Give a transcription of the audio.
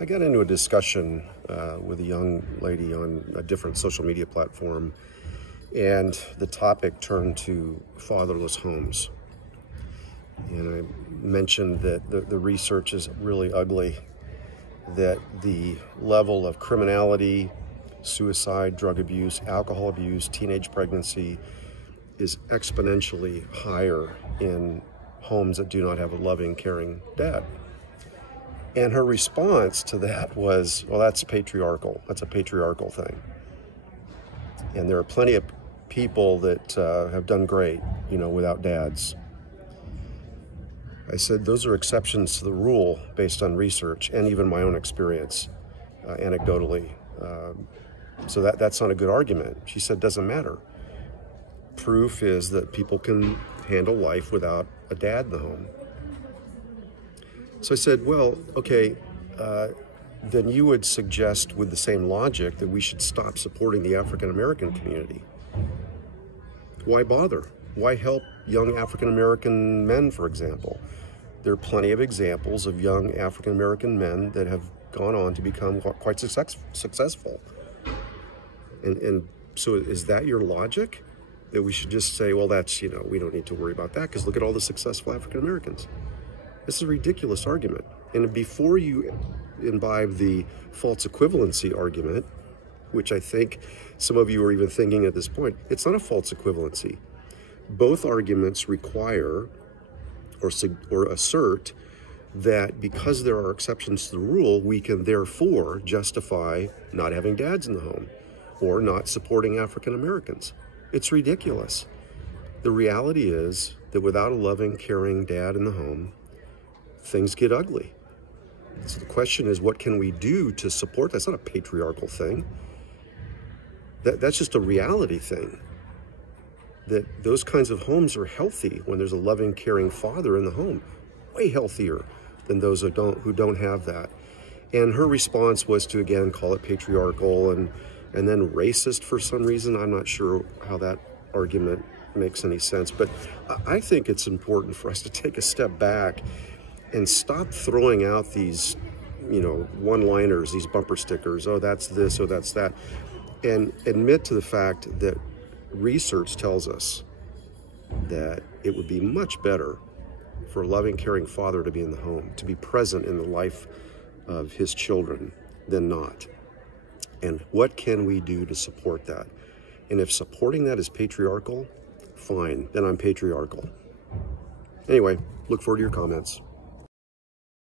I got into a discussion with a young lady on a different social media platform, and the topic turned to fatherless homes. And I mentioned that the research is really ugly, that the level of criminality, suicide, drug abuse, alcohol abuse, teenage pregnancy is exponentially higher in homes that do not have a loving, caring dad. And her response to that was, well, that's patriarchal. That's a patriarchal thing. And there are plenty of people that have done great, without dads. I said, those are exceptions to the rule based on research and even my own experience, anecdotally. So that's not a good argument. She said, doesn't matter. Proof is that people can handle life without a dad in the home. So I said, well, okay, then you would suggest with the same logic that we should stop supporting the African-American community. Why bother? Why help young African-American men, for example? There are plenty of examples of young African-American men that have gone on to become quite successful. And so is that your logic? That we should just say, well, that's, we don't need to worry about that because look at all the successful African-Americans. This is a ridiculous argument. And before you imbibe the false equivalency argument, which I think some of you are even thinking at this point, it's not a false equivalency. Both arguments require or assert that because there are exceptions to the rule, we can therefore justify not having dads in the home or not supporting African Americans. It's ridiculous. The reality is that without a loving, caring dad in the home, things get ugly. So the question is, what can we do to support? That's not a patriarchal thing. That's just a reality thing. That those kinds of homes are healthy when there's a loving, caring father in the home. Way healthier than those who don't have that. And her response was to, again, call it patriarchal and then racist for some reason. I'm not sure how that argument makes any sense. But I think it's important for us to take a step back and stop throwing out these, one-liners, these bumper stickers, oh, that's this, oh, that's that, and admit to the fact that research tells us that it would be much better for a loving, caring father to be in the home, to be present in the life of his children than not. And what can we do to support that? And if supporting that is patriarchal, fine, then I'm patriarchal. Anyway, look forward to your comments.